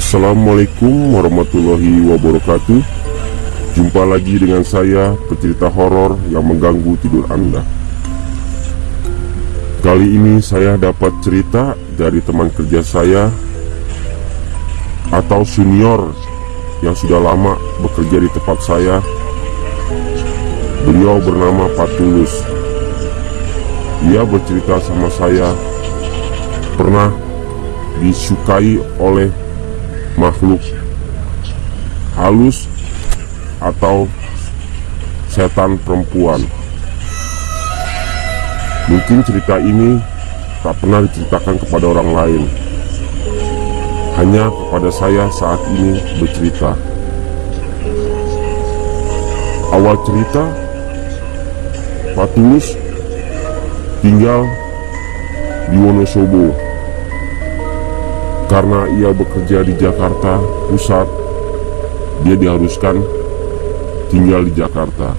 Assalamualaikum warahmatullahi wabarakatuh. Jumpa lagi dengan saya, pecerita horor yang mengganggu tidur Anda. Kali ini saya dapat cerita dari teman kerja saya atau senior yang sudah lama bekerja di tempat saya. Beliau bernama Pak Tulus. Ia bercerita sama saya pernah disukai oleh makhluk halus atau setan perempuan. Mungkin cerita ini tak pernah diceritakan kepada orang lain, hanya kepada saya saat ini bercerita. Awal cerita, Pak Tulus tinggal di Wonosobo. Karena ia bekerja di Jakarta Pusat, dia diharuskan tinggal di Jakarta.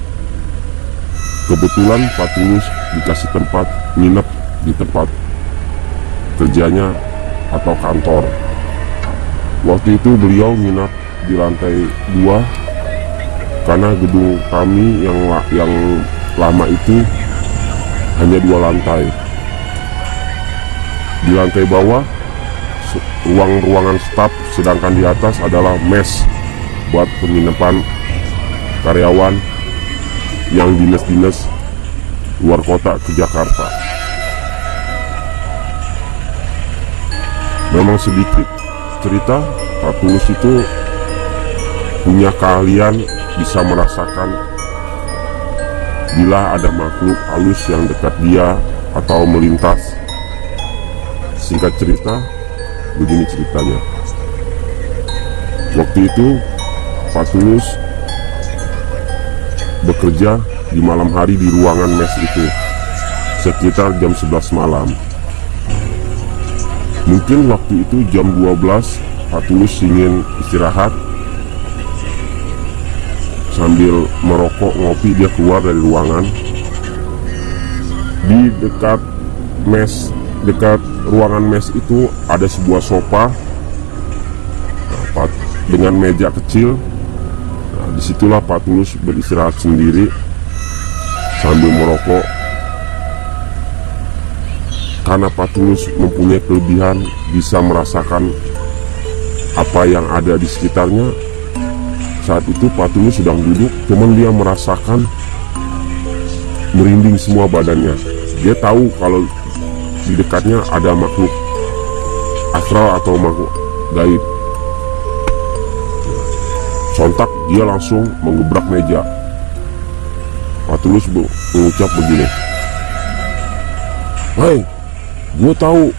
Kebetulan Pak Tulus dikasih tempat nginep di tempat kerjanya atau kantor. Waktu itu beliau nginep di lantai 2 karena gedung kami yang lama itu hanya 2 lantai. Di lantai bawah ruangan staf, sedangkan di atas adalah mes buat penginapan karyawan yang dinas-dinas luar kota ke Jakarta. Memang sedikit cerita, Pak Tulus itu punya keahlian bisa merasakan bila ada makhluk halus yang dekat dia atau melintas. Singkat cerita, begini ceritanya. Waktu itu Pak Tulus bekerja di malam hari di ruangan mes itu sekitar jam 11 malam. Mungkin waktu itu jam 12 Pak Tulus ingin istirahat. Sambil merokok ngopi, dia keluar dari ruangan. Di dekat ruangan mes itu ada sebuah sofa dengan meja kecil. Disitulah Pak Tulus beristirahat sendiri sambil merokok. Karena Pak Tulus mempunyai kelebihan bisa merasakan apa yang ada di sekitarnya. Saat itu Pak Tulus sedang duduk, cuman dia merasakan merinding semua badannya. Dia tahu kalau di dekatnya ada makhluk astral atau makhluk gaib. Sontak dia langsung menggebrak meja. Pak Tulus mengucap begini, "Hei, gue tahu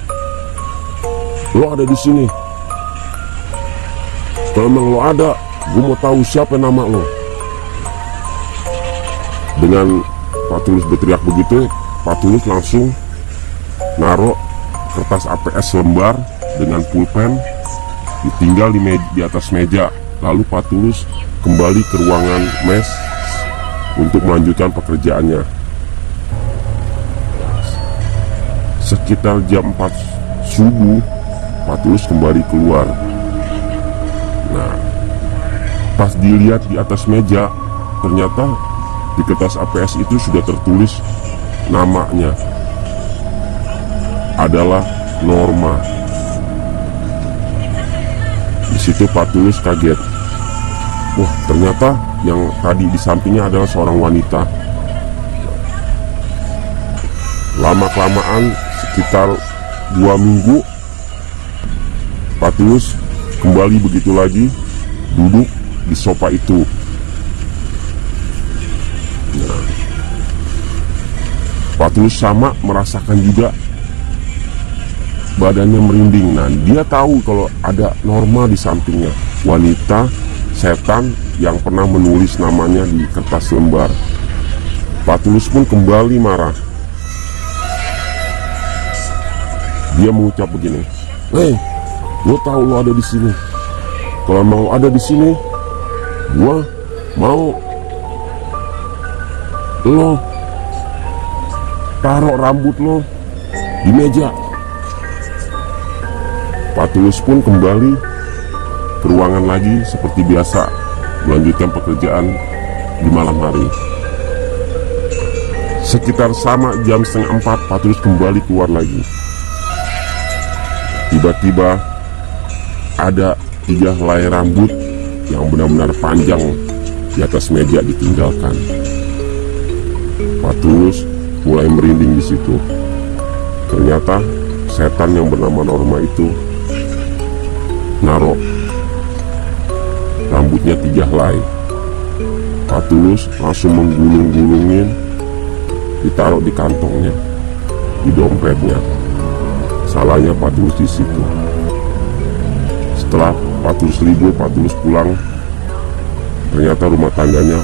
lo ada di sini. Kalau memang lo ada, gue mau tahu siapa nama lo." Dengan Pak Tulus berteriak begitu, Pak Tulus langsung naruh kertas APS lembar dengan pulpen, ditinggal di atas meja. Lalu Pak Tulus kembali ke ruangan mes untuk melanjutkan pekerjaannya. Sekitar jam 4 subuh, Pak Tulus kembali keluar. Nah, pas dilihat di atas meja, ternyata di kertas APS itu sudah tertulis namanya adalah Norma. Di situ Pak Tulus kaget. Wah, ternyata yang tadi di sampingnya adalah seorang wanita. Lama-kelamaan, sekitar 2 minggu, Pak Tulus kembali begitu lagi, duduk di sofa itu. Nah, Pak Tulus sama merasakan juga badannya merinding. Nah, dia tahu kalau ada Norma di sampingnya, wanita setan yang pernah menulis namanya di kertas lembar. Pak Tulus pun kembali marah. Dia mengucap begini, "Hei, gue tahu lo ada di sini. Kalau mau ada di sini, gue mau lo taruh rambut lo di meja." Pak Tulus pun kembali ke ruangan lagi seperti biasa, melanjutkan pekerjaan di malam hari. Sekitar sama jam 3:30 Patulus kembali keluar lagi. Tiba-tiba ada 3 helai rambut yang benar-benar panjang di atas meja ditinggalkan. Patulus mulai merinding di situ. Ternyata setan yang bernama Norma itu naruh rambutnya 3 helai. Patulus langsung menggulung-gulungin, ditaruh di kantongnya, di dompetnya. Salahnya Patulus di situ. Setelah Patulus libur, Patulus pulang, ternyata rumah tangganya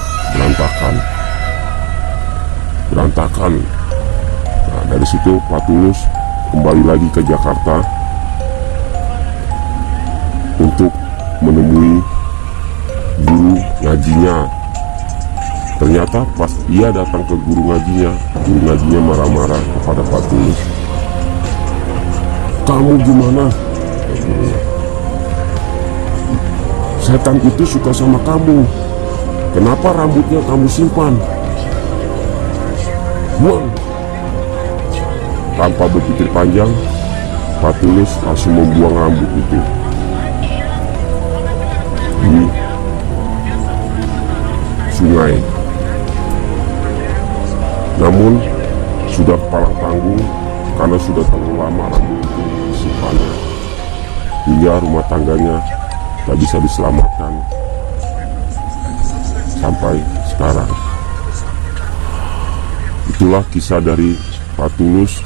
berantakan. Nah, dari situ Patulus kembali lagi ke Jakarta untuk menemui guru ngajinya. Ternyata pas ia datang ke guru ngajinya marah-marah kepada Patulus. "Kamu gimana?" "Setan itu suka sama kamu. Kenapa rambutnya kamu simpan? Buang!" Tanpa berpikir panjang, Patulus langsung membuang rambut itu di sungai. Namun sudah kepala tanggung karena sudah terlalu lama rambut itu disimpannya, hingga rumah tangganya tak bisa diselamatkan sampai sekarang. Itulah kisah dari Patulus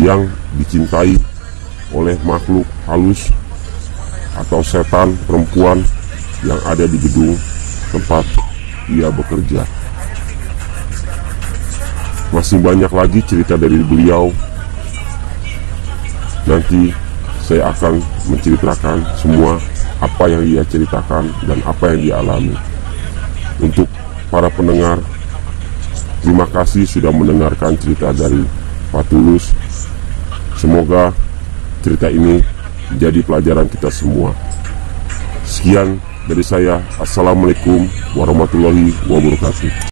yang dicintai oleh makhluk halus atau setan perempuan yang ada di gedung tempat ia bekerja. Masih banyak lagi cerita dari beliau. Nanti saya akan menceritakan semua apa yang dia ceritakan dan apa yang dia alami. Untuk para pendengar, terima kasih sudah mendengarkan cerita dari Patulus. Semoga cerita ini menjadi pelajaran kita semua. Sekian dari saya. Assalamualaikum warahmatullahi wabarakatuh.